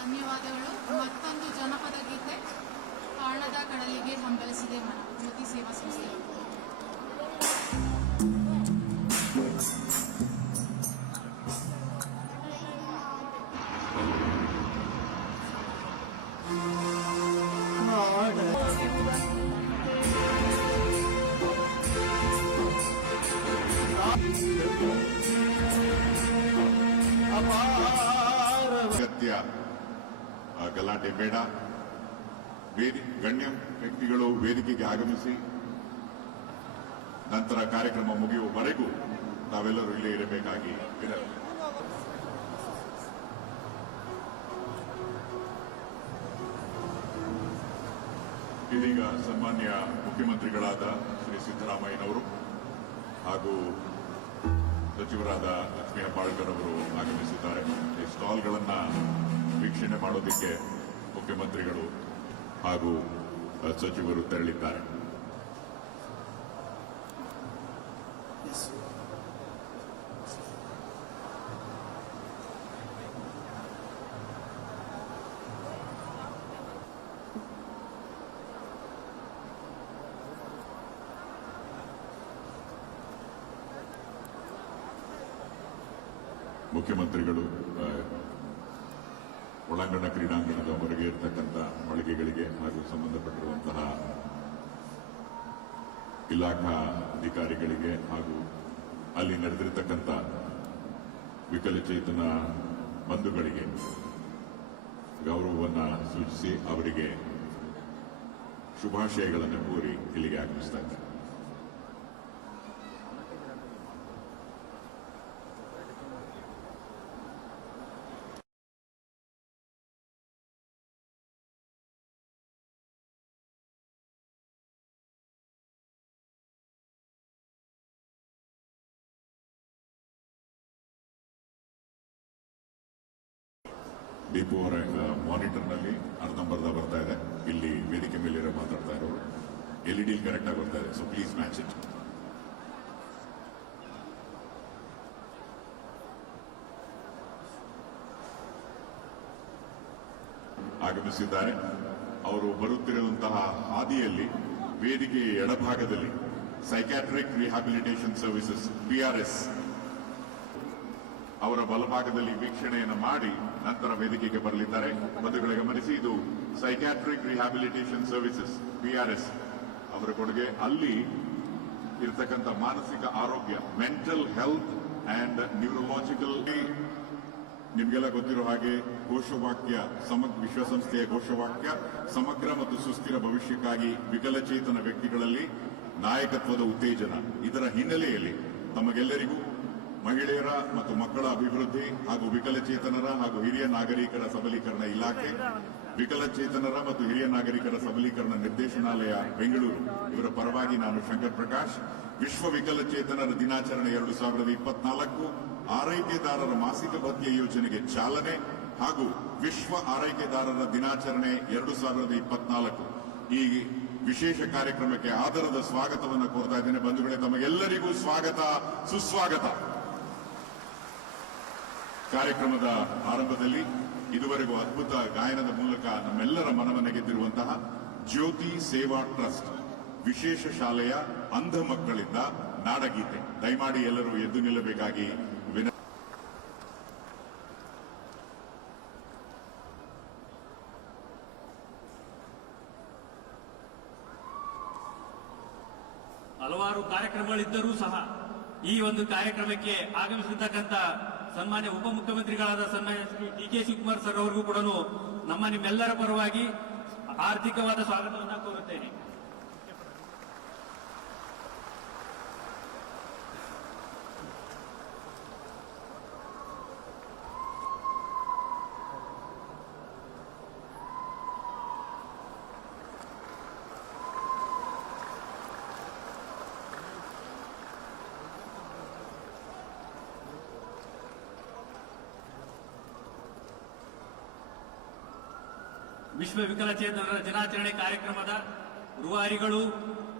ಧನ್ಯವಾದಗಳು. ಮತ್ತೊಂದು ಜನಪದ ಗೀತೆ ಕಾಣದ ಕಡಲಿಗೆ ಹಂಬಲಿಸಿದೆ ಮನ, ಜ್ಯೋತಿ ಸೇವಾ ಸಂಸ್ಥೆ. ಅಗತ್ಯ ಗಲಾಟೆ ಬೇಡ. ಗಣ್ಯ ವ್ಯಕ್ತಿಗಳು ವೇದಿಕೆಗೆ ಆಗಮಿಸಿ ನಂತರ ಕಾರ್ಯಕ್ರಮ ಮುಗಿಯುವವರೆಗೂ ತಾವೆಲ್ಲರೂ ಇಲ್ಲೇ ಇರಬೇಕಾಗಿ ವಿನಂತಿ. ಇದೀಗ ಸನ್ಮಾನ್ಯ ಮುಖ್ಯಮಂತ್ರಿಗಳಾದ ಶ್ರೀ ಸಿದ್ದರಾಮಯ್ಯನವರು ಹಾಗೂ ಸಚಿವರಾದ ಲಕ್ಷ್ಮೀ ಹೆಬ್ಬಾಳ್ಕರ್ ಅವರು ಆಗಮಿಸಿದ್ದಾರೆ. ಈ ಸ್ಟಾಲ್ಗಳನ್ನು ವೀಕ್ಷಣೆ ಮಾಡೋದಕ್ಕೆ ಮುಖ್ಯಮಂತ್ರಿಗಳು ಹಾಗೂ ಸಚಿವರು ತೆರಳಿದ್ದಾರೆ. ಮುಖ್ಯಮಂತ್ರಿಗಳು ಒಳಾಂಗಣ ಕ್ರೀಡಾಂಗಣದ ಹೊರಗೆ ಇರತಕ್ಕಂಥ ಮಳಿಗೆಗಳಿಗೆ ಹಾಗೂ ಸಂಬಂಧಪಟ್ಟಿರುವಂತಹ ಇಲಾಖಾ ಅಧಿಕಾರಿಗಳಿಗೆ ಹಾಗೂ ಅಲ್ಲಿ ನಡೆದಿರತಕ್ಕಂಥ ವಿಕಲಚೇತನ ಬಂಧುಗಳಿಗೆ ಗೌರವವನ್ನು ಸೂಚಿಸಿ ಅವರಿಗೆ ಶುಭಾಶಯಗಳನ್ನು ಕೋರಿ ಇಲ್ಲಿಗೆ ಆಗಮಿಸ್ತಾ ಇದ್ದಾರೆ. ದೀಪು ಅವರ ಮಾನಿಟರ್ನಲ್ಲಿ ಅರ್ಧಂಬರ್ಧ ಬರ್ತಾ ಇದೆ. ಇಲ್ಲಿ ವೇದಿಕೆ ಮೇಲೆ ಮಾತಾಡ್ತಾ ಇರೋರು ಎಲ್ಇಡಿ ಕರೆಕ್ಟ್ ಆಗಿ ಬರ್ತಾ ಇದೆ. So please match it. ಆಗಮಿಸಿದ್ದಾರೆ. ಅವರು ಬರುತ್ತಿರುವಂತಹ ಹಾದಿಯಲ್ಲಿ ವೇದಿಕೆಯ ಎಡಭಾಗದಲ್ಲಿ ಸೈಕ್ಯಾಟ್ರಿಕ್ ರಿಹ್ಯಾಬಿಲಿಟೇಷನ್ ಸರ್ವಿಸಸ್ PRS ಅವರ ಬಲಭಾಗದಲ್ಲಿ ವೀಕ್ಷಣೆಯನ್ನು ಮಾಡಿ ನಂತರ ವೇದಿಕೆಗೆ ಬರಲಿದ್ದಾರೆ. ಬಂಧುಗಳೇ ಗಮನಿಸಿ, ಇದು ಸೈಕ್ಯಾಟ್ರಿಕ್ ರಿಹ್ಯಾಬಿಲಿಟೇಷನ್ ಸರ್ವಿಸಸ್ PRS ಅವರ ಕೊಡುಗೆ. ಅಲ್ಲಿ ಇರತಕ್ಕಂಥ ಮಾನಸಿಕ ಆರೋಗ್ಯ, ಮೆಂಟಲ್ ಹೆಲ್ತ್ ಅಂಡ್ ನ್ಯೂರಲಾಜಿಕಲ್, ನಿಮಗೆಲ್ಲ ಗೊತ್ತಿರೋ ಹಾಗೆ ಘೋಷವಾಕ್ಯ, ವಿಶ್ವಸಂಸ್ಥೆಯ ಘೋಷವಾಕ್ಯ ಸಮಗ್ರ ಮತ್ತು ಸುಸ್ಥಿರ ಭವಿಷ್ಯಕ್ಕಾಗಿ ವಿಕಲಚೇತನ ವ್ಯಕ್ತಿಗಳಲ್ಲಿ ನಾಯಕತ್ವದ ಉತ್ತೇಜನ. ಇದರ ಹಿನ್ನೆಲೆಯಲ್ಲಿ ತಮಗೆಲ್ಲರಿಗೂ ಮಹಿಳೆಯರ ಮತ್ತು ಮಕ್ಕಳ ಅಭಿವೃದ್ಧಿ ಹಾಗೂ ವಿಕಲಚೇತನರ ಹಾಗೂ ಹಿರಿಯ ನಾಗರಿಕರ ಸಬಲೀಕರಣ ಇಲಾಖೆ, ವಿಕಲಚೇತನರ ಮತ್ತು ಹಿರಿಯ ನಾಗರಿಕರ ಸಬಲೀಕರಣ ನಿರ್ದೇಶನಾಲಯ ಬೆಂಗಳೂರು ಇವರ ಪರವಾಗಿ ನಾನು ಶಂಕರ್ ಪ್ರಕಾಶ್ ವಿಶ್ವ ವಿಕಲಚೇತನರ ದಿನಾಚರಣೆ 2024, ಆರೈಕೆದಾರರ ಮಾಸಿಕ ಭತ್ಯೆ ಯೋಜನೆಗೆ ಚಾಲನೆ ಹಾಗೂ ವಿಶ್ವ ಆರೈಕೆದಾರರ ದಿನಾಚರಣೆ 2024 ಈ ವಿಶೇಷ ಕಾರ್ಯಕ್ರಮಕ್ಕೆ ಆದರದ ಸ್ವಾಗತವನ್ನು ಕೋರ್ತಾ ಇದ್ದೇನೆ. ಬಂಧುಗಳೇ, ತಮಗೆಲ್ಲರಿಗೂ ಸ್ವಾಗತ, ಸುಸ್ವಾಗತ. ಕಾರ್ಯಕ್ರಮದ ಆರಂಭದಲ್ಲಿ ಇದುವರೆಗೂ ಅದ್ಭುತ ಗಾಯನದ ಮೂಲಕ ನಮ್ಮೆಲ್ಲರ ಮನವನ್ನು ಗೆದ್ದಿರುವಂತಹ ಜ್ಯೋತಿ ಸೇವಾ ಟ್ರಸ್ಟ್ ವಿಶೇಷ ಶಾಲೆಯ ಅಂಧ ಮಕ್ಕಳಿಂದ ನಾಡಗೀತೆ. ದಯಮಾಡಿ ಎಲ್ಲರೂ ಎದ್ದು ನಿಲ್ಲಬೇಕಾಗಿ ವಿನಂತಿ. ಹಲವಾರು ಕಾರ್ಯಕ್ರಮಗಳಿದ್ದರೂ ಸಹ ಈ ಒಂದು ಕಾರ್ಯಕ್ರಮಕ್ಕೆ ಆಗಮಿಸಿರ್ತಕ್ಕಂಥ ಸನ್ಮಾನ್ಯ ಉಪಮುಖ್ಯಮಂತ್ರಿಗಳಾದ ಸನ್ಮಾನ್ಯ ಶ್ರೀ DK ಶಿವಕುಮಾರ್ ಸರ್ ಅವರಿಗೂ ಕೂಡ ನಿಮ್ಮೆಲ್ಲರ ಪರವಾಗಿ ಆರ್ಥಿಕವಾದ ಸ್ವಾಗತವನ್ನು ಕೋರುತ್ತೇನೆ. ವಿಶ್ವ ವಿಕಲಚೇತನರ ದಿನಾಚರಣೆ ಕಾರ್ಯಕ್ರಮದ ರೂವಾರಿಗಳು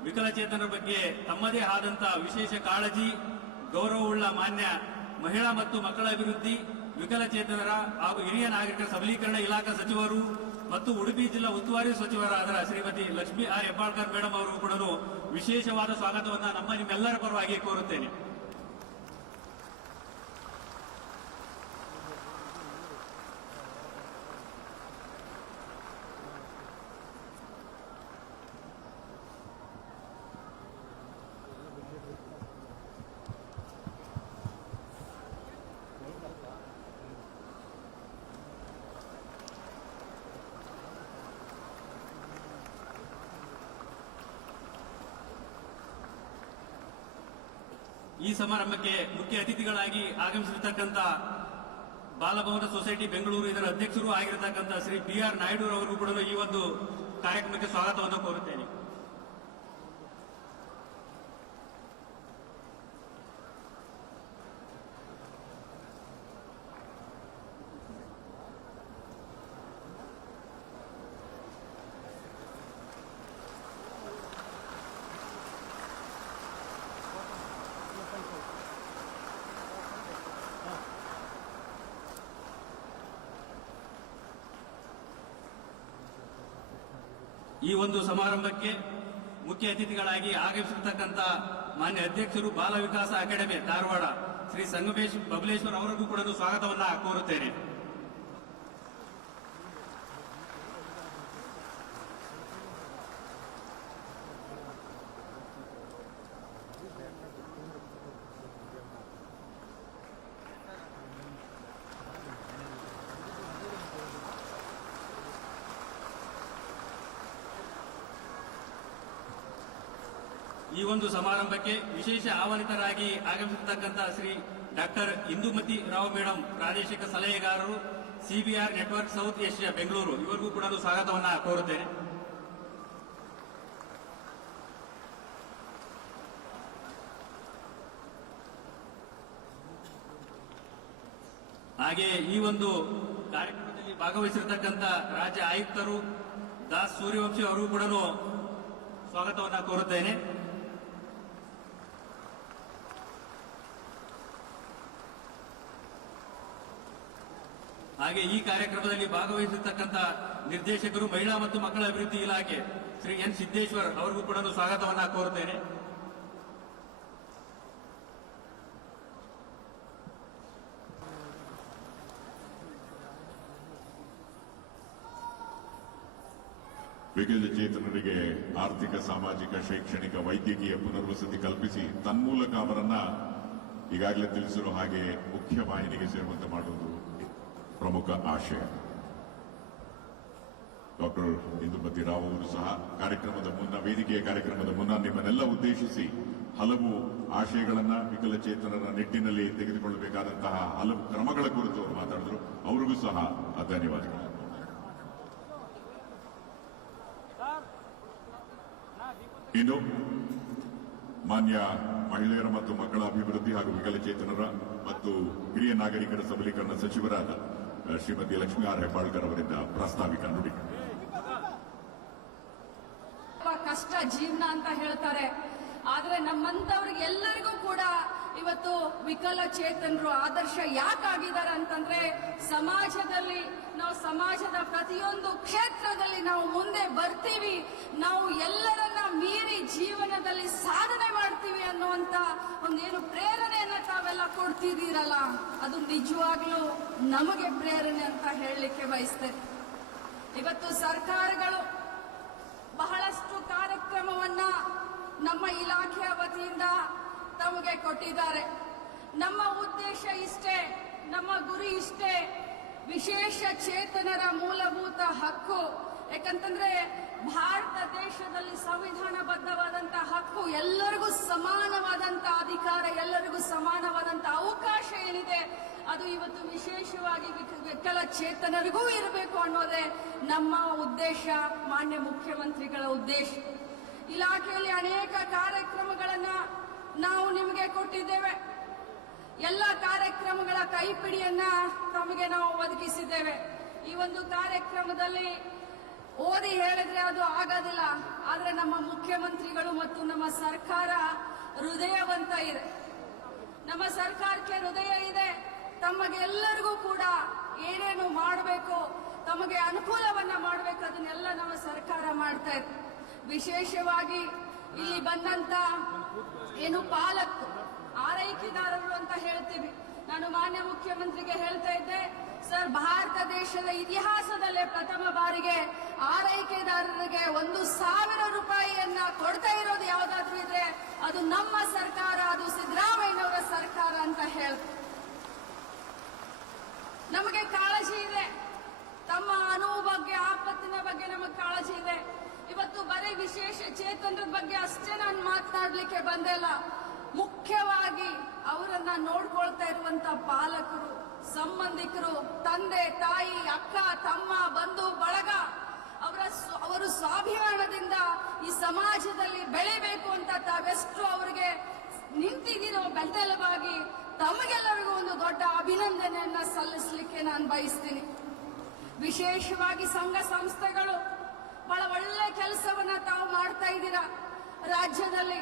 ವಿಕಲಚೇತನರ ಬಗ್ಗೆ ತಮ್ಮದೇ ಆದಂತಹ ವಿಶೇಷ ಕಾಳಜಿ, ಗೌರವವುಳ್ಳ ಮಾನ್ಯ ಮಹಿಳಾ ಮತ್ತು ಮಕ್ಕಳ ಅಭಿವೃದ್ಧಿ ವಿಕಲಚೇತನರ ಹಾಗೂ ಹಿರಿಯ ನಾಗರಿಕರ ಸಬಲೀಕರಣ ಇಲಾಖಾ ಸಚಿವರು ಮತ್ತು ಉಡುಪಿ ಜಿಲ್ಲಾ ಉಸ್ತುವಾರಿ ಸಚಿವರಾದ ಶ್ರೀಮತಿ ಲಕ್ಷ್ಮೀ ಆರ್ ಹೆಬ್ಬಾಳ್ಕರ್ ಮೇಡಮ್ ಅವರು ಕೂಡ ವಿಶೇಷವಾದ ಸ್ವಾಗತವನ್ನು ನಿಮ್ಮೆಲ್ಲರ ಪರವಾಗಿ ಕೋರುತ್ತೇನೆ. ಈ ಸಮಾರಂಭಕ್ಕೆ ಮುಖ್ಯ ಅತಿಥಿಗಳಾಗಿ ಆಗಮಿಸಿರ್ತಕ್ಕಂಥ ಬಾಲಭವನ ಸೊಸೈಟಿ ಬೆಂಗಳೂರು ಇದರ ಅಧ್ಯಕ್ಷರು ಆಗಿರತಕ್ಕಂಥ ಶ್ರೀ BR ನಾಯ್ಡು ಅವರಿಗೂ ಕೂಡ ಈ ಒಂದು ಕಾರ್ಯಕ್ರಮಕ್ಕೆ ಸ್ವಾಗತವನ್ನು ಕೋರುತ್ತೇನೆ. ಈ ಒಂದು ಸಮಾರಂಭಕ್ಕೆ ಮುಖ್ಯ ಅತಿಥಿಗಳಾಗಿ ಆಗಮಿಸಿರ್ತಕ್ಕಂಥ ಮಾನ್ಯ ಅಧ್ಯಕ್ಷರು ಬಾಲ ವಿಕಾಸ ಅಕಾಡೆಮಿ ಧಾರವಾಡ ಶ್ರೀ ಸಂಗಮೇಶ್ ಬಬಲೇಶ್ವರ್ ಅವರಿಗೂ ಕೂಡ ಸ್ವಾಗತವನ್ನ ಕೋರುತ್ತೇನೆ. ಈ ಒಂದು ಸಮಾರಂಭಕ್ಕೆ ವಿಶೇಷ ಆಹ್ವಾನಿತರಾಗಿ ಆಗಮಿಸಿರ್ತಕ್ಕಂಥ ಶ್ರೀ ಡಾಕ್ಟರ್ ಇಂದುಮತಿ ರಾವ್ ಮೇಡಮ್ ಪ್ರಾದೇಶಿಕ ಸಲಹೆಗಾರರು CBR network south Asia Bengaluru ಇವರಿಗೂ ಕೂಡ ಸ್ವಾಗತವನ್ನ ಕೋರುತ್ತೇನೆ. ಹಾಗೆ ಈ ಒಂದು ಕಾರ್ಯಕ್ರಮದಲ್ಲಿ ಭಾಗವಹಿಸಿರ್ತಕ್ಕಂಥ ರಾಜ್ಯ ಆಯುಕ್ತರು ದಾಸ್ ಸೂರ್ಯವಂಶಿ ಅವರಿಗೂ ಕೂಡ ಸ್ವಾಗತವನ್ನ ಕೋರುತ್ತೇನೆ. ಹಾಗೆ ಈ ಕಾರ್ಯಕ್ರಮದಲ್ಲಿ ಭಾಗವಹಿಸಿರ್ತಕ್ಕಂಥ ನಿರ್ದೇಶಕರು ಮಹಿಳಾ ಮತ್ತು ಮಕ್ಕಳ ಅಭಿವೃದ್ಧಿ ಇಲಾಖೆ ಶ್ರೀ N ಸಿದ್ದೇಶ್ವರ್ ಅವರಿಗೂ ಕೂಡ ಸ್ವಾಗತವನ್ನ ಕೋರುತ್ತೇನೆ. ವಿಕಲಚೇತನರಿಗೆ ಆರ್ಥಿಕ, ಸಾಮಾಜಿಕ, ಶೈಕ್ಷಣಿಕ, ವೈದ್ಯಕೀಯ ಪುನರ್ವಸತಿ ಕಲ್ಪಿಸಿ ತನ್ಮೂಲಕ ಅವರನ್ನ ಈಗಾಗಲೇ ತಿಳಿಸಿರೋ ಹಾಗೆ ಮುಖ್ಯ ವಾಹಿನಿಗೆ ಸೇರುವಂತೆ ಮಾಡುವುದು ಪ್ರಮುಖ ಆಶಯ. ಡಾಕ್ಟರ್ ಇಂದುಮತಿ ರಾವ್ ಅವರು ಸಹ ವೇದಿಕೆಯ ಕಾರ್ಯಕ್ರಮದ ಮುನ್ನ ನಿಮ್ಮನ್ನೆಲ್ಲ ಉದ್ದೇಶಿಸಿ ಹಲವು ಆಶಯಗಳನ್ನ ವಿಕಲಚೇತನರ ನಿಟ್ಟಿನಲ್ಲಿ ತೆಗೆದುಕೊಳ್ಳಬೇಕಾದಂತಹ ಹಲವು ಕ್ರಮಗಳ ಕುರಿತು ಅವರು ಮಾತಾಡಿದ್ರು. ಅವರಿಗೂ ಸಹ ಧನ್ಯವಾದಗಳು. ಇನ್ನು ಮಾನ್ಯ ಮಹಿಳೆಯರ ಮತ್ತು ಮಕ್ಕಳ ಅಭಿವೃದ್ಧಿ ಹಾಗೂ ವಿಕಲಚೇತನರ ಮತ್ತು ಹಿರಿಯ ನಾಗರಿಕರ ಸಬಲೀಕರಣ ಸಚಿವರಾದ ಶ್ರೀಮತಿ ಲಕ್ಷ್ಮೀ ಆರ್ ಹೆಬ್ಬಾಳ್ಕರ್ ಅವರಿಂದ ಪ್ರಾಸ್ತಾವಿಕ ನುಡಿ. ಕಷ್ಟ ಜೀವನ ಅಂತ ಹೇಳ್ತಾರೆ, ಆದ್ರೆ ನಮ್ಮಂತವ್ರಿಗೆ ಎಲ್ಲರಿಗೂ ಕೂಡ ಇವತ್ತು ವಿಕಲಚೇತನರು ಆದರ್ಶ ಯಾಕಾಗಿದ್ದಾರೆ ಅಂತಂದ್ರೆ ಸಮಾಜದಲ್ಲಿ ನಾವು ಸಮಾಜದ ಪ್ರತಿಯೊಂದು ಕ್ಷೇತ್ರದಲ್ಲಿ ನಾವು ಮುಂದೆ ಬರ್ತೀವಿ, ನಾವು ಎಲ್ಲರನ್ನ ಮೀರಿ ಜೀವನದಲ್ಲಿ ಸಾಧನೆ ಮಾಡ್ತೀವಿ ಅನ್ನುವಂತ ಒಂದೇನು ಪ್ರೇರಣೆಯನ್ನ ತಾವೆಲ್ಲ ಕೊಡ್ತಿದ್ದೀರಲ್ಲ, ಅದು ನಿಜವಾಗ್ಲೂ ನಮಗೆ ಪ್ರೇರಣೆ ಅಂತ ಹೇಳಲಿಕ್ಕೆ ಬಯಸ್ತೇನೆ. ಇವತ್ತು ಸರ್ಕಾರಗಳು ಬಹಳಷ್ಟು ಕಾರ್ಯಕ್ರಮವನ್ನ ನಮ್ಮ ಇಲಾಖೆಯ ವತಿಯಿಂದ ತಮಗೆ ಕೊಟ್ಟಿದ್ದಾರೆ. ನಮ್ಮ ಉದ್ದೇಶ ಇಷ್ಟೇ, ನಮ್ಮ ಗುರಿ ಇಷ್ಟೇ, ವಿಶೇಷ ಚೇತನರ ಮೂಲಭೂತ ಹಕ್ಕು. ಯಾಕಂತಂದ್ರೆ ಭಾರತ ದೇಶದಲ್ಲಿ ಸಂವಿಧಾನಬದ್ಧವಾದಂತ ಹಕ್ಕು, ಎಲ್ಲರಿಗೂ ಸಮಾನವಾದಂತ ಅಧಿಕಾರ, ಎಲ್ಲರಿಗೂ ಸಮಾನವಾದಂತ ಅವಕಾಶ ಏನಿದೆ ಅದು ಇವತ್ತು ವಿಶೇಷವಾಗಿ ವಿಕಲಚೇತನರಿಗೂ ಇರಬೇಕು ಅನ್ನೋದೇ ನಮ್ಮ ಉದ್ದೇಶ, ಮಾನ್ಯ ಮುಖ್ಯಮಂತ್ರಿಗಳ ಉದ್ದೇಶ. ಇಲಾಖೆಯಲ್ಲಿ ಅನೇಕ ಕಾರ್ಯಕ್ರಮಗಳನ್ನ ನಾವು ನಿಮಗೆ ಕೊಟ್ಟಿದ್ದೇವೆ. ಎಲ್ಲ ಕಾರ್ಯಕ್ರಮಗಳ ಕೈಪಿಡಿಯನ್ನ ತಮಗೆ ನಾವು ಒದಗಿಸಿದ್ದೇವೆ. ಈ ಒಂದು ಕಾರ್ಯಕ್ರಮದಲ್ಲಿ ಓದಿ ಹೇಳಿದ್ರೆ ಅದು ಆಗೋದಿಲ್ಲ, ಆದ್ರೆ ನಮ್ಮ ಮುಖ್ಯಮಂತ್ರಿಗಳು ಮತ್ತು ನಮ್ಮ ಸರ್ಕಾರ ಹೃದಯವಂತ ಇದೆ. ನಮ್ಮ ಸರ್ಕಾರಕ್ಕೆ ಹೃದಯ ಇದೆ. ತಮಗೆಲ್ಲರಿಗೂ ಕೂಡ ಏನೇನು ಮಾಡಬೇಕು, ತಮಗೆ ಅನುಕೂಲವನ್ನ ಮಾಡಬೇಕು, ಅದನ್ನೆಲ್ಲ ನಮ್ಮ ಸರ್ಕಾರ ಮಾಡ್ತಾ ಇದೆ. ವಿಶೇಷವಾಗಿ ಇಲ್ಲಿ ಬಂದಂತ ಏನು ಪಾಲಕರು, ಆರೈಕೆದಾರರು ಅಂತ ಹೇಳ್ತೀವಿ. ನಾನು ಮಾನ್ಯ ಮುಖ್ಯಮಂತ್ರಿಗೆ ಹೇಳ್ತಾ ಇದ್ದೆ, ಸರ್, ಭಾರತ ದೇಶದ ಇತಿಹಾಸದಲ್ಲೇ ಪ್ರಥಮ ಬಾರಿಗೆ ಆರೈಕೆದಾರರಿಗೆ 1,000 ರೂಪಾಯಿಯನ್ನ ಕೊಡ್ತಾ ಇರೋದು ಯಾವ್ದಾದ್ರು ಇದ್ರೆ ಅದು ನಮ್ಮ ಸರ್ಕಾರ, ಅದು ಸಿದ್ದರಾಮಯ್ಯನವರ ಸರ್ಕಾರ ಅಂತ ಹೇಳ್ತಾರೆ. ನಮಗೆ ಕಾಳಜಿ ಇದೆ, ತಮ್ಮ ಅನುವು ಬಗ್ಗೆ, ಆಪತ್ತಿನ ಬಗ್ಗೆ ನಮಗೆ ಕಾಳಜಿ ಇದೆ. ಇವತ್ತು ಬರೀ ವಿಶೇಷ ಚೇತನರ ಬಗ್ಗೆ ಅಷ್ಟೇ ನಾನು ಮಾತನಾಡ್ಲಿಕ್ಕೆ ಬಂದಿಲ್ಲ. ಮುಖ್ಯವಾಗಿ ಅವರನ್ನ ನೋಡ್ಕೊಳ್ತಾ ಇರುವಂತ ಪಾಲಕರು, ಸಂಬಂಧಿಕರು, ತಂದೆ ತಾಯಿ, ಅಕ್ಕ ತಮ್ಮ, ಬಂಧು ಬಳಗ, ಅವರು ಸ್ವಾಭಿಮಾನದಿಂದ ಈ ಸಮಾಜದಲ್ಲಿ ಬೆಳಿಬೇಕು ಅಂತ ತಾವೆಷ್ಟು ಅವರಿಗೆ ನಿಂತಿದ್ದೀರೋ ಬೆಂಬಲವಾಗಿ ತಮಗೆಲ್ಲರಿಗೂ ಒಂದು ದೊಡ್ಡ ಅಭಿನಂದನೆಯನ್ನ ಸಲ್ಲಿಸಲಿಕ್ಕೆ ನಾನು ಬಯಸ್ತೀನಿ. ವಿಶೇಷವಾಗಿ ಸಂಘ ಸಂಸ್ಥೆಗಳು ಬಹಳ ಒಳ್ಳೆ ಕೆಲಸವನ್ನ ತಾವು ಮಾಡ್ತಾ ಇದ್ದೀರಾ ರಾಜ್ಯದಲ್ಲಿ.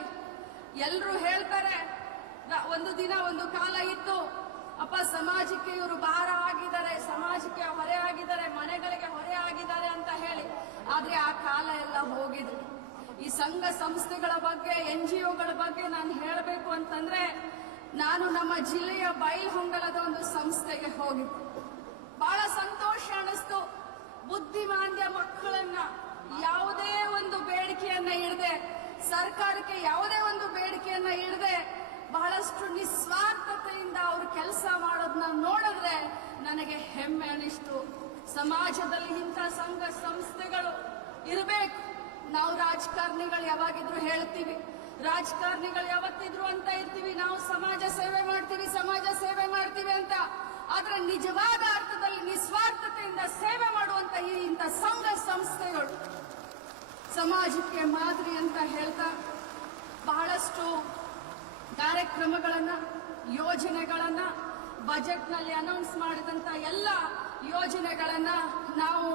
ಎಲ್ಲರೂ ಹೇಳ್ತಾರೆ, ಒಂದು ದಿನ ಒಂದು ಕಾಲ ಇತ್ತು, ಅಪ್ಪ ಸಮಾಜಕ್ಕೆ ಇವರು ಭಾರ ಆಗಿದ್ದಾರೆ, ಸಮಾಜಕ್ಕೆ ಹೊರೆ ಆಗಿದ್ದಾರೆ, ಮನೆಗಳಿಗೆ ಹೊರೆ ಆಗಿದ್ದಾರೆ ಅಂತ ಹೇಳಿ. ಆದ್ರೆ ಆ ಕಾಲ ಎಲ್ಲ ಹೋಗಿದೆ. ಈ ಸಂಘ ಸಂಸ್ಥೆಗಳ ಬಗ್ಗೆ, NGOಗಳ ಬಗ್ಗೆ ನಾನು ಹೇಳಬೇಕು ಅಂತಂದ್ರೆ, ನಾನು ನಮ್ಮ ಜಿಲ್ಲೆಯ ಬೈಲ್ಹೊಂಗಲದ ಒಂದು ಸಂಸ್ಥೆಗೆ ಹೋಗಿದ್ದೆ. ಬಹಳ ಸಂತೋಷ ಅನಿಸ್ತು. ಬುದ್ಧಿಮಾಂದ್ಯ ಮಕ್ಕಳನ್ನ ಯಾವುದೇ ಒಂದು ಬೇಡಿಕೆಯನ್ನ ಇಡದೆ, ಸರ್ಕಾರಕ್ಕೆ ಯಾವುದೇ ಒಂದು ಬೇಡಿಕೆಯನ್ನ ಇಡದೆ ಬಹಳಷ್ಟು ನಿಸ್ವಾರ್ಥತೆಯಿಂದ ಅವರು ಕೆಲಸ ಮಾಡೋದನ್ನ ನೋಡಿದ್ರೆ ನನಗೆ ಹೆಮ್ಮೆ ಅನಿಸ್ತು. ಸಮಾಜದಲ್ಲಿ ಇಂಥ ಸಂಘ ಸಂಸ್ಥೆಗಳು ಇರಬೇಕು. ನಾವು ರಾಜಕಾರಣಿಗಳು ಯಾವಾಗಿದ್ರು ಹೇಳ್ತೀವಿ, ರಾಜಕಾರಣಿಗಳು ಯಾವತ್ತಿದ್ರು ಅಂತ ಇರ್ತೀವಿ, ನಾವು ಸಮಾಜ ಸೇವೆ ಮಾಡ್ತೀವಿ ಅಂತ. ಆದ್ರೆ ನಿಜವಾದ ಅರ್ಥದಲ್ಲಿ ನಿಸ್ವಾರ್ಥತೆಯಿಂದ ಸೇವೆ ಮಾಡುವಂತ ಇಂಥ ಸಂಘ ಸಂಸ್ಥೆಗಳು ಸಮಾಜಕ್ಕೆ ಮಾದರಿ ಅಂತ ಹೇಳ್ತಾ ಬಹಳಷ್ಟು ಕಾರ್ಯಕ್ರಮಗಳನ್ನ, ಯೋಜನೆಗಳನ್ನ, ಬಜೆಟ್ನಲ್ಲಿ ಅನೌನ್ಸ್ ಮಾಡಿದಂತ ಎಲ್ಲ ಯೋಜನೆಗಳನ್ನ ನಾವು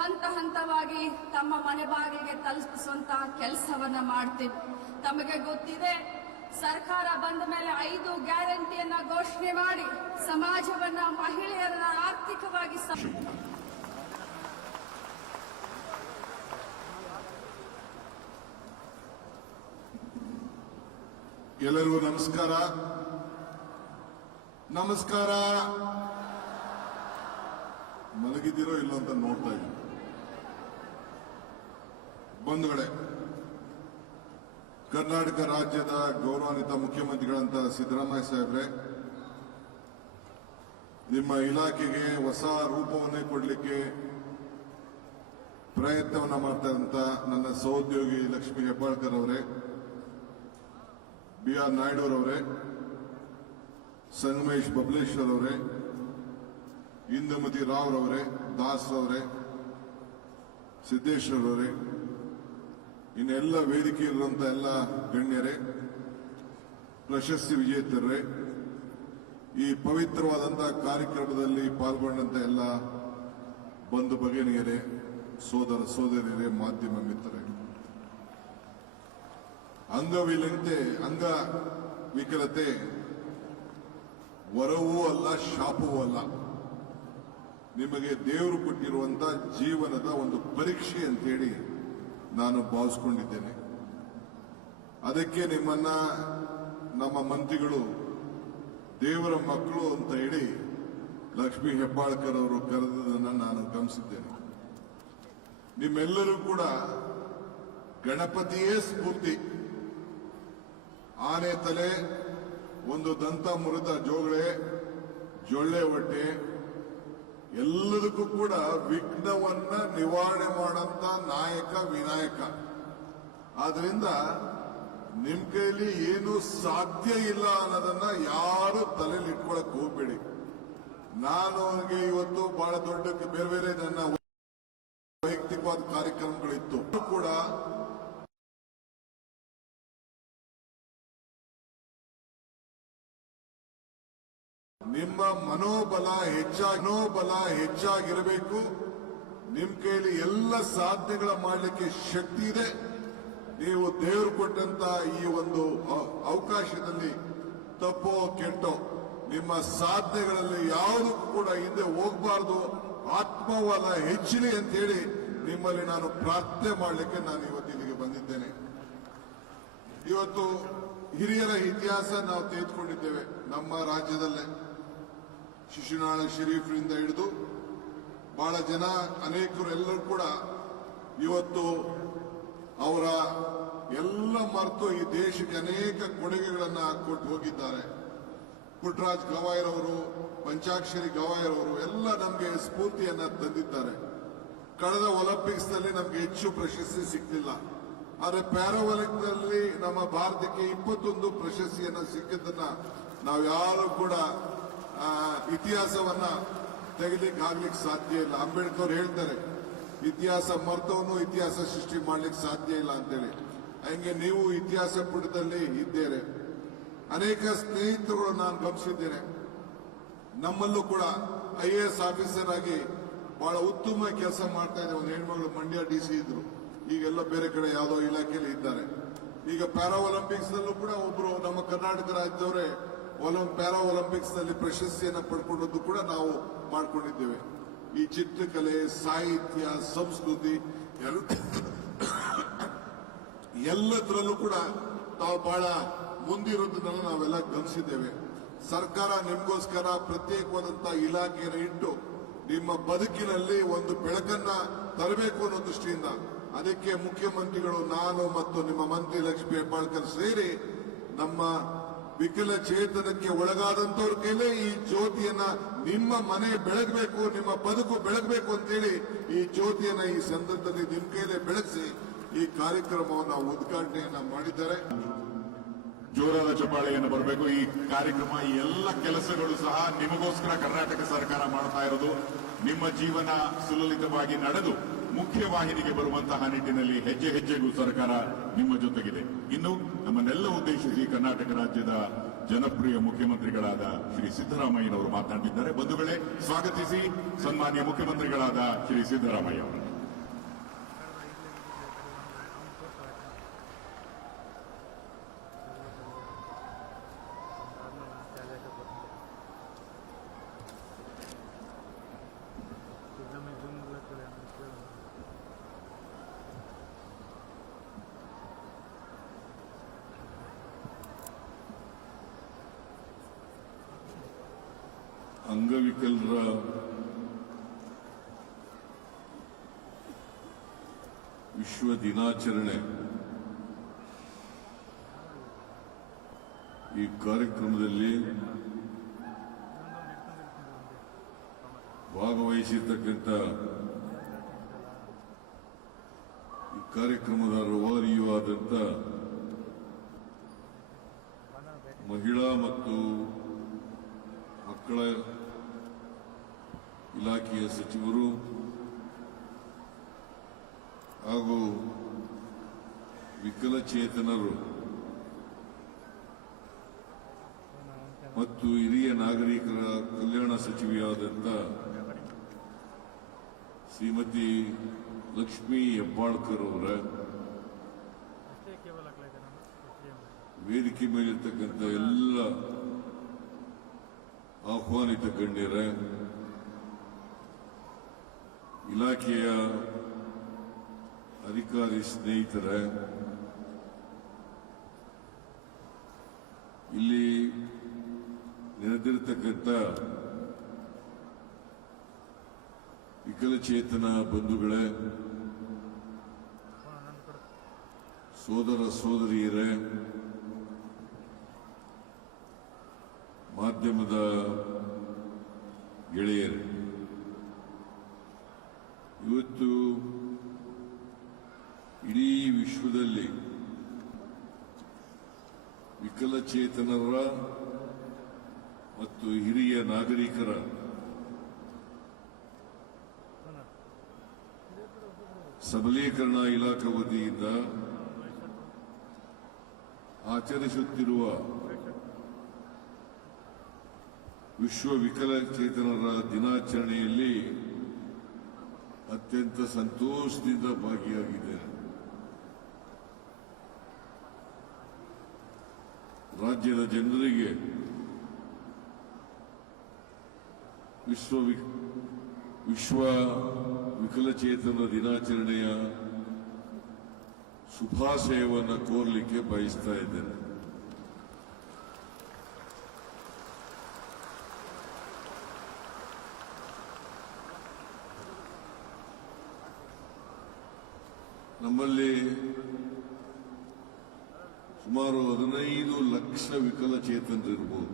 ಹಂತ ಹಂತವಾಗಿ ತಮ್ಮ ಮನೆ ಬಾಗಿಲಿಗೆ ತಲುಪಿಸುವಂತ ಕೆಲಸವನ್ನ ಮಾಡ್ತೀವಿ. ತಮಗೆ ಗೊತ್ತಿದೆ, ಸರ್ಕಾರ ಬಂದ ಮೇಲೆ 5 ಗ್ಯಾರಂಟಿಯನ್ನ ಘೋಷಣೆ ಮಾಡಿ ಸಮಾಜವನ್ನ, ಮಹಿಳೆಯರನ್ನ ಆರ್ಥಿಕವಾಗಿ ಎಲ್ಲರಿಗೂ ನಮಸ್ಕಾರ. ಮಲಗಿದ್ದೀರೋ ಇಲ್ಲೋ ಅಂತ ನೋಡ್ತಾ ಇದ್ದೀನಿ. ಬಂಧುಗಳೇ, ಕರ್ನಾಟಕ ರಾಜ್ಯದ ಗೌರವಾನ್ವಿತ ಮುಖ್ಯಮಂತ್ರಿಗಳಂತ ಸಿದ್ದರಾಮಯ್ಯ ಸಾಹೇಬ್ರೆ, ನಿಮ್ಮ ಇಲಾಖೆಗೆ ಹೊಸ ರೂಪವನ್ನೇ ಕೊಡಲಿಕ್ಕೆ ಪ್ರಯತ್ನವನ್ನ ಮಾಡ್ತಾ ಇದ್ದಂತ ನನ್ನ ಸಹೋದ್ಯೋಗಿ ಲಕ್ಷ್ಮೀ ಹೆಬ್ಬಾಳ್ಕರ್ ಅವರೇ, BR ನಾಯ್ಡುರವರೇ, ಸಂಗಮೇಶ್ ಬಬಲೇಶ್ವರ್ ಅವರೇ, ಇಂದುಮತಿ ರಾವ್ರವರೇ, ದಾಸ್ರವರೇ, ಸಿದ್ದೇಶ್ವರವರೇ, ಇನ್ನೆಲ್ಲ ವೇದಿಕೆಯಲ್ಲಿರುವಂತ ಎಲ್ಲ ಗಣ್ಯರೇ, ಪ್ರಶಸ್ತಿ ವಿಜೇತರೇ, ಈ ಪವಿತ್ರವಾದಂತಹ ಕಾರ್ಯಕ್ರಮದಲ್ಲಿ ಪಾಲ್ಗೊಂಡಂತ ಎಲ್ಲ ಬಂಧು ಭಗಿನಿಯರೇ, ಸೋದರ ಸೋದರಿಯರೇ, ಮಾಧ್ಯಮ ಮಿತ್ರರೇ, ಅಂಗವಿಕಲತೆ ವರವೂ ಅಲ್ಲ, ಶಾಪವೂ ಅಲ್ಲ. ನಿಮಗೆ ದೇವರು ಕೊಟ್ಟಿರುವಂತ ಜೀವನದ ಒಂದು ಪರೀಕ್ಷೆ ಅಂತೇಳಿ ನಾನು ಭಾವಿಸ್ಕೊಂಡಿದ್ದೇನೆ. ಅದಕ್ಕೆ ನಿಮ್ಮನ್ನ ನಮ್ಮ ಮಂತ್ರಿಗಳು ದೇವರ ಮಕ್ಕಳು ಅಂತ ಹೇಳಿ ಲಕ್ಷ್ಮೀ ಹೆಬ್ಬಾಳ್ಕರ್ ಅವರು ಕರೆದದನ್ನು ನಾನು ಗಮನಿಸಿದ್ದೇನೆ. ನಿಮ್ಮೆಲ್ಲರೂ ಕೂಡ ಗಣಪತಿಯೇ ಸ್ಫೂರ್ತಿ. ಆನೆ ತಲೆ, ಒಂದು ದಂತ ಮುರಿದ ಜೊಳ್ಳೆ ಹೊಟ್ಟೆ, ಎಲ್ಲದಕ್ಕೂ ಕೂಡ ವಿಘ್ನವನ್ನ ನಿವಾರಣೆ ಮಾಡಂತ ನಾಯಕ ವಿನಾಯಕ. ಆದ್ರಿಂದ ನಿಮ್ ಕೈಲಿ ಏನು ಸಾಧ್ಯ ಇಲ್ಲ ಅನ್ನೋದನ್ನ ಯಾರು ತಲೆಯಲ್ಲಿ ಇಟ್ಕೊಳಕ್ ಹೋಗ್ಬೇಡಿ. ನಾನು ಅವನಿಗೆ ಇವತ್ತು ಬಹಳ ದೊಡ್ಡ ಬೇರೆ ಬೇರೆ ನನ್ನ ವೈಯಕ್ತಿಕವಾದ ಕಾರ್ಯಕ್ರಮಗಳಿತ್ತು ಕೂಡ ನಿಮ್ಮ ಮನೋಬಲ ಹೆಚ್ಚಾಗಿರಬೇಕು. ನಿಮ್ ಕೈಲಿ ಎಲ್ಲ ಸಾಧನೆಗಳ ಮಾಡಲಿಕ್ಕೆ ಶಕ್ತಿ ಇದೆ. ನೀವು ದೇವರು ಕೊಟ್ಟಂತ ಈ ಒಂದು ಅವಕಾಶದಲ್ಲಿ ತಪ್ಪೋ ಕೆಟ್ಟೋ ನಿಮ್ಮ ಸಾಧನೆಗಳಲ್ಲಿ ಯಾವುದಕ್ಕೂ ಕೂಡ ಹಿಂದೆ ಹೋಗಬಾರ್ದು, ಆತ್ಮಬಲ ಹೆಚ್ಚಲಿ ಅಂತ ಹೇಳಿ ನಿಮ್ಮಲ್ಲಿ ನಾನು ಪ್ರಾರ್ಥನೆ ಮಾಡಲಿಕ್ಕೆ ನಾನು ಇವತ್ತು ಇಲ್ಲಿಗೆ ಬಂದಿದ್ದೇನೆ. ಇವತ್ತು ಹಿರಿಯರ ಇತಿಹಾಸ ನಾವು ತೆಗೆದುಕೊಂಡಿದ್ದೇವೆ. ನಮ್ಮ ರಾಜ್ಯದಲ್ಲೇ ಶಿಶುನಾಳ ಶರೀಫ್ರಿಂದ ಹಿಡಿದು ಬಹಳ ಜನ ಅನೇಕರು ಎಲ್ಲರೂ ಕೂಡ ಇವತ್ತು ಅವರ ಎಲ್ಲ ಮರೆತು ಈ ದೇಶಕ್ಕೆ ಅನೇಕ ಕೊಡುಗೆಗಳನ್ನ ಕೊಟ್ಟು ಹೋಗಿದ್ದಾರೆ. ಪುಟ್ಟರಾಜ್ ಗವಾಯರ್ ಅವರು, ಪಂಚಾಕ್ಷರಿ ಗವಾಯರ್ ಅವರು ಎಲ್ಲ ನಮಗೆ ಸ್ಫೂರ್ತಿಯನ್ನ ತಂದಿದ್ದಾರೆ. ಕಳೆದ ಒಲಿಂಪಿಕ್ಸ್ ನಲ್ಲಿ ನಮಗೆ ಹೆಚ್ಚು ಪ್ರಶಸ್ತಿ ಸಿಕ್ಕಿಲ್ಲ, ಆದರೆ ಪ್ಯಾರಾಒಲಿಂಪಿಕ್ ನಲ್ಲಿ ನಮ್ಮ ಭಾರತಕ್ಕೆ 21 ಪ್ರಶಸ್ತಿಯನ್ನ ಸಿಕ್ಕಿದ್ದನ್ನ ನಾವು ಯಾರು ಕೂಡ ಇತಿಹಾಸವನ್ನ ತೆಗಿಲಿಕ್ಕೆ ಸಾಧ್ಯ ಇಲ್ಲ. ಅಂಬೇಡ್ಕರ್ ಹೇಳ್ತಾರೆ, ಇತಿಹಾಸ ಮರ್ತವನು ಇತಿಹಾಸ ಸೃಷ್ಟಿ ಮಾಡ್ಲಿಕ್ಕೆ ಸಾಧ್ಯ ಇಲ್ಲ ಅಂತೇಳಿ. ಹಂಗೆ ನೀವು ಇತಿಹಾಸ ಪುಟದಲ್ಲಿ ಇದ್ದೇನೆ. ಅನೇಕ ಸ್ನೇಹಿತರು ನಾನು ಗಮನಿಸಿದ್ದೇನೆ. ನಮ್ಮಲ್ಲೂ ಕೂಡ IAS ಆಫೀಸರ್ ಆಗಿ ಬಹಳ ಉತ್ತಮ ಕೆಲಸ ಮಾಡ್ತಾ ಇದೆ. ಒಂದು ಹೆಣ್ಮಗಳು ಮಂಡ್ಯ DC ಇದ್ರು, ಈಗೆಲ್ಲ ಬೇರೆ ಕಡೆ ಯಾವುದೋ ಇಲಾಖೆಯಲ್ಲಿ ಇದ್ದಾರೆ. ಈಗ ಪ್ಯಾರಾ ಒಲಿಂಪಿಕ್ಸ್ ನಲ್ಲೂ ಕೂಡ ಒಬ್ರು ನಮ್ಮ ಕರ್ನಾಟಕ ರಾಜ್ಯದವರೇ ಪ್ಯಾರಾ ಒಲಿಂಪಿಕ್ಸ್ ನಲ್ಲಿ ಪ್ರಶಸ್ತಿಯನ್ನ ಪಡ್ಕೊಂಡದ್ದು ಕೂಡ ನಾವು ಮಾಡ್ಕೊಂಡಿದ್ದೇವೆ. ಈ ಚಿತ್ರಕಲೆ, ಸಾಹಿತ್ಯ, ಸಂಸ್ಕೃತಿ ಎಲ್ಲದರಲ್ಲೂ ಕೂಡ ತಾವು ಬಹಳ ಮುಂದಿರುವುದನ್ನು ನಾವೆಲ್ಲ ಗಮನಿಸಿದ್ದೇವೆ. ಸರ್ಕಾರ ನಿಮಗೋಸ್ಕರ ಪ್ರತ್ಯೇಕವಾದಂತಹ ಇಲಾಖೆಯನ್ನು ಇಟ್ಟು ನಿಮ್ಮ ಬದುಕಿನಲ್ಲಿ ಒಂದು ಬೆಳಕನ್ನ ತರಬೇಕು ಅನ್ನೋ ದೃಷ್ಟಿಯಿಂದ ಅದಕ್ಕೆ ಮುಖ್ಯಮಂತ್ರಿಗಳು, ನಾನು ಮತ್ತು ನಿಮ್ಮ ಮಂತ್ರಿ ಲಕ್ಷ್ಮೀ ಹೆಬ್ಬಾಳ್ಕರ್ ಸೇರಿ ನಮ್ಮ ವಿಕಲಚೇತನಕ್ಕೆ ಒಳಗಾದಂತವ್ರ ಕೈಲೇ ಈ ಜ್ಯೋತಿಯನ್ನ ನಿಮ್ಮ ಮನೆ ಬೆಳಗಬೇಕು, ನಿಮ್ಮ ಬದುಕು ಬೆಳಗಬೇಕು ಅಂತೇಳಿ ಈ ಜ್ಯೋತಿಯನ್ನ ಈ ಸಂದರ್ಭದಲ್ಲಿ ನಿಮ್ಮ ಕೈಲೇ ಬೆಳಗಿಸಿ ಈ ಕಾರ್ಯಕ್ರಮವನ್ನು ಉದ್ಘಾಟನೆಯನ್ನ ಮಾಡಿದ್ದಾರೆ. ಜೋರಾದ ಚಪ್ಪಾಳೆಯನ್ನು ಬರಬೇಕು. ಈ ಕಾರ್ಯಕ್ರಮ, ಈ ಎಲ್ಲ ಕೆಲಸಗಳು ಸಹ ನಿಮಗೋಸ್ಕರ ಕರ್ನಾಟಕ ಸರ್ಕಾರ ಮಾಡ್ತಾ ಇರೋದು. ನಿಮ್ಮ ಜೀವನ ಸುಲಲಿತವಾಗಿ ನಡೆದು ಮುಖ್ಯವಾಹಿನಿಗೆ ಬರುವಂತಹ ನಿಟ್ಟಿನಲ್ಲಿ ಹೆಜ್ಜೆ ಹೆಜ್ಜೆಗೂ ಸರ್ಕಾರ ನಿಮ್ಮ ಜೊತೆಗಿದೆ. ಇನ್ನು ನಮ್ಮನ್ನೆಲ್ಲ ಉದ್ದೇಶಿಸಿ ಕರ್ನಾಟಕ ರಾಜ್ಯದ ಜನಪ್ರಿಯ ಮುಖ್ಯಮಂತ್ರಿಗಳಾದ ಶ್ರೀ ಸಿದ್ದರಾಮಯ್ಯನವರು ಮಾತನಾಡಿದ್ದಾರೆ. ಬಂಧುಗಳೇ, ಸ್ವಾಗತಿಸಿ ಸನ್ಮಾನ್ಯ ಮುಖ್ಯಮಂತ್ರಿಗಳಾದ ಶ್ರೀ ಸಿದ್ದರಾಮಯ್ಯ ಅವರು. ಅಂಗವಿಕಲರ ವಿಶ್ವ ದಿನಾಚರಣೆ ಈ ಕಾರ್ಯಕ್ರಮದಲ್ಲಿ ಭಾಗವಹಿಸಿರ್ತಕ್ಕಂಥ ಈ ಕಾರ್ಯಕ್ರಮದ ರೂವಾರಿಯೂ ಆದಂಥ ಮಹಿಳಾ ಮತ್ತು ಮಕ್ಕಳ ಇಲಾಖೆಯ ಸಚಿವರು ಹಾಗೂ ವಿಕಲಚೇತನರು ಮತ್ತು ಹಿರಿಯ ನಾಗರಿಕರ ಕಲ್ಯಾಣ ಸಚಿವೆಯಾದಂಥ ಶ್ರೀಮತಿ ಲಕ್ಷ್ಮೀ ಹೆಬ್ಬಾಳ್ಕರ್ ಅವರ, ವೇದಿಕೆ ಮೇಲಿರ್ತಕ್ಕಂಥ ಎಲ್ಲ ಆಹ್ವಾನಿತ ಗಣ್ಯರ, ಇಲಾಖೆಯ ಅಧಿಕಾರಿ ಸ್ನೇಹಿತರ, ಇಲ್ಲಿ ನೆರೆದಿರತಕ್ಕಂಥ ವಿಕಲಚೇತನ ಬಂಧುಗಳೇ, ಸೋದರ ಸೋದರಿಯರೇ, ಮಾಧ್ಯಮದ ಗೆಳೆಯರೇ, ಇವತ್ತು ಇಡೀ ವಿಶ್ವದಲ್ಲಿ ವಿಕಲಚೇತನರ ಮತ್ತು ಹಿರಿಯ ನಾಗರಿಕರ ಸಬಲೀಕರಣ ಇಲಾಖೆ ವತಿಯಿಂದ ಆಚರಿಸುತ್ತಿರುವ ವಿಶ್ವ ವಿಕಲಚೇತನರ ದಿನಾಚರಣೆಯಲ್ಲಿ ಅತ್ಯಂತ ಸಂತೋಷದಿಂದ ಭಾಗಿಯಾಗಿದ್ದೇನೆ. ರಾಜ್ಯದ ಜನರಿಗೆ ವಿಶ್ವ ವಿಕಲಚೇತನರ ದಿನಾಚರಣೆಯ ಶುಭಾಶಯವನ್ನು ಕೋರಲಿಕ್ಕೆ ಬಯಸ್ತಾ ಇದ್ದೇನೆ. ನಮ್ಮಲ್ಲಿ ಸುಮಾರು 15 ಲಕ್ಷ ವಿಕಲಚೇತನರಿರ್ಬೋದು.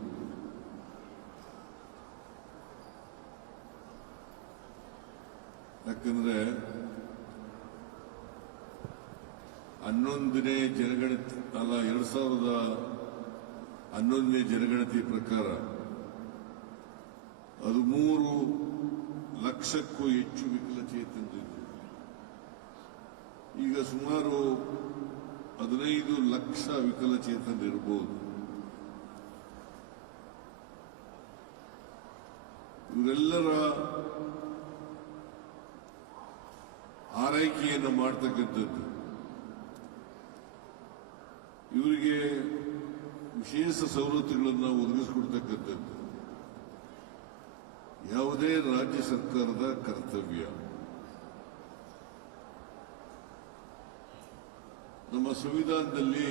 ಯಾಕಂದ್ರೆ 11ನೇ ಜನಗಣತಿ 2011ನೇ ಜನಗಣತಿ ಪ್ರಕಾರ 13 ಲಕ್ಷಕ್ಕೂ ಹೆಚ್ಚು ವಿಕಲಚೇತನರಿದ್ದರು. ಈಗ ಸುಮಾರು 15 ಲಕ್ಷ ವಿಕಲಚೇತನರಿರಬಹುದು. ಇವರೆಲ್ಲರ ಆರೈಕೆಯನ್ನು ಮಾಡತಕ್ಕಂಥದ್ದು, ಇವರಿಗೆ ವಿಶೇಷ ಸವಲತ್ತುಗಳನ್ನು ಒದಗಿಸಿಕೊಡ್ತಕ್ಕಂಥದ್ದು ಯಾವುದೇ ರಾಜ್ಯ ಸರ್ಕಾರದ ಕರ್ತವ್ಯ. ನಮ್ಮ ಸಂವಿಧಾನದಲ್ಲಿ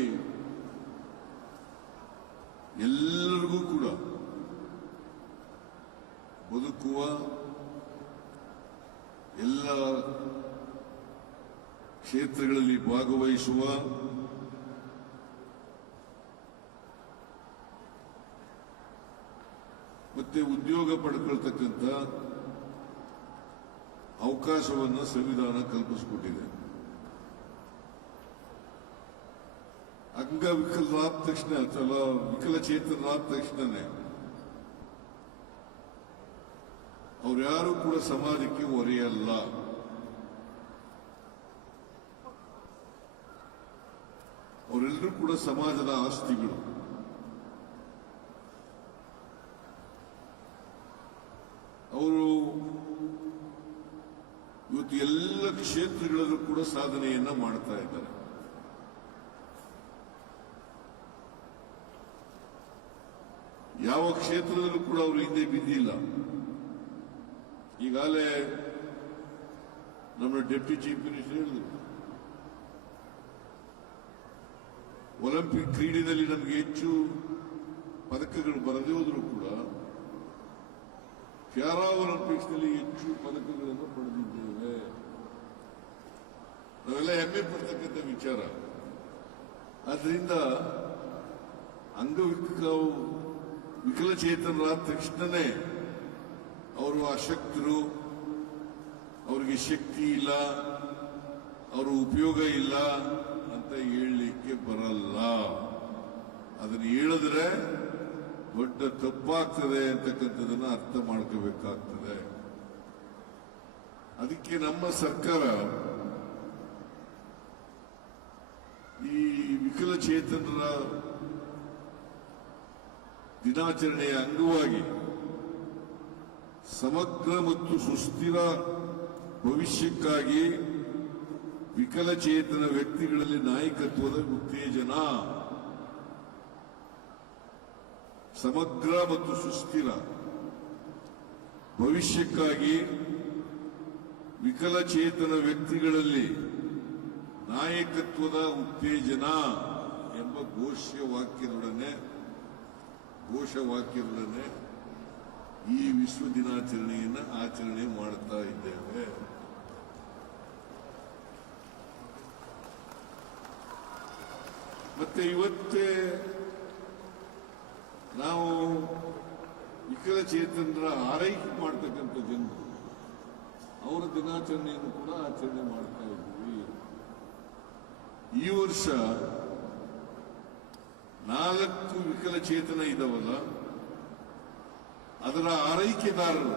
ಎಲ್ಲರಿಗೂ ಕೂಡ ಬದುಕುವ, ಎಲ್ಲ ಕ್ಷೇತ್ರಗಳಲ್ಲಿ ಭಾಗವಹಿಸುವ, ಮತ್ತೆ ಉದ್ಯೋಗ ಪಡ್ಕೊಳ್ತಕ್ಕಂಥ ಅವಕಾಶವನ್ನು ಸಂವಿಧಾನ ಕಲ್ಪಿಸಿಕೊಟ್ಟಿದೆ. ಅಂಗವಿಕಲರಾದ ತಕ್ಷಣ ಅಥವಾ ವಿಕಲಚೇತನರಾದ ತಕ್ಷಣನೇ ಅವ್ರ್ಯಾರು ಕೂಡ ಸಮಾಜಕ್ಕೆ ಹೊರೆಯಲ್ಲ. ಅವರೆಲ್ಲರೂ ಕೂಡ ಸಮಾಜದ ಆಸ್ತಿಗಳು. ಅವರು ಇವತ್ತು ಎಲ್ಲ ಕ್ಷೇತ್ರಗಳಲ್ಲೂ ಕೂಡ ಸಾಧನೆಯನ್ನ ಮಾಡ್ತಾ ಇದ್ದಾರೆ. ಯಾವ ಕ್ಷೇತ್ರದಲ್ಲೂ ಕೂಡ ಅವರು ಹಿಂದೆ ಬಿದ್ದಿಲ್ಲ. ಈಗಾಗಲೇ ನಮ್ಮ ಡೆಪ್ಟಿ ಚೀಫ್ ಮಿನಿಸ್ಟರ್ ಹೇಳಿದ್ರು, ಒಲಿಂಪಿಕ್ ಕ್ರೀಡೆಯಲ್ಲಿ ನಮಗೆ ಹೆಚ್ಚು ಪದಕಗಳು ಬರದೇ ಹೋದರೂ ಕೂಡ ಪ್ಯಾರಾ ಒಲಿಂಪಿಕ್ಸ್ ನಲ್ಲಿ ಹೆಚ್ಚು ಪದಕಗಳನ್ನು ಪಡೆದಿದ್ದೇವೆ. ನಾವೆಲ್ಲ ಹೆಮ್ಮೆ ಪಡ್ತಕ್ಕಂಥ ವಿಚಾರ. ಆದ್ರಿಂದ ವಿಕಲಚೇತನರಾದ ತಕ್ಷಣನೇ ಅವರು ಅಶಕ್ತರು, ಅವರಿಗೆ ಶಕ್ತಿ ಇಲ್ಲ, ಅವರ ಉಪಯೋಗ ಇಲ್ಲ ಅಂತ ಹೇಳಲಿಕ್ಕೆ ಬರಲ್ಲ. ಅದನ್ನು ಹೇಳಿದ್ರೆ ದೊಡ್ಡ ತಪ್ಪಾಗ್ತದೆ ಅಂತಕ್ಕಂಥದನ್ನ ಅರ್ಥ ಮಾಡ್ಕೋಬೇಕಾಗ್ತದೆ. ಅದಕ್ಕೆ ನಮ್ಮ ಸರ್ಕಾರ ಈ ವಿಕಲಚೇತನರ ದಿನಾಚರಣೆಯ ಅಂಗವಾಗಿ ಸಮಗ್ರ ಮತ್ತು ಸುಸ್ಥಿರ ಭವಿಷ್ಯಕ್ಕಾಗಿ ವಿಕಲಚೇತನ ವ್ಯಕ್ತಿಗಳಲ್ಲಿ ನಾಯಕತ್ವದ ಉತ್ತೇಜನ, ಸಮಗ್ರ ಮತ್ತು ಸುಸ್ಥಿರ ಭವಿಷ್ಯಕ್ಕಾಗಿ ವಿಕಲಚೇತನ ವ್ಯಕ್ತಿಗಳಲ್ಲಿ ನಾಯಕತ್ವದ ಉತ್ತೇಜನ ಎಂಬ ಘೋಷವಾಕ್ಯದೊಡನೆ ಈ ವಿಶ್ವ ದಿನಾಚರಣೆಯನ್ನು ಆಚರಣೆ ಮಾಡುತ್ತಾ ಇದ್ದೇವೆ. ಮತ್ತೆ ಇವತ್ತೇ ನಾವು ವಿಕಲಚೇತನರ ಆರೈಕೆ ಮಾಡತಕ್ಕಂಥ ಜನರು ಅವರ ದಿನಾಚರಣೆಯನ್ನು ಕೂಡ ಆಚರಣೆ ಮಾಡ್ತಾ ಇದ್ದೀವಿ. ಈ ವರ್ಷ 4 ವಿಕಲಚೇತನ ಇದಾವಲ್ಲ, ಅದರ ಆರೈಕೆದಾರರು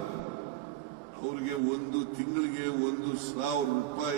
ಅವರಿಗೆ ಒಂದು ತಿಂಗಳಿಗೆ 1,000 ರೂಪಾಯಿ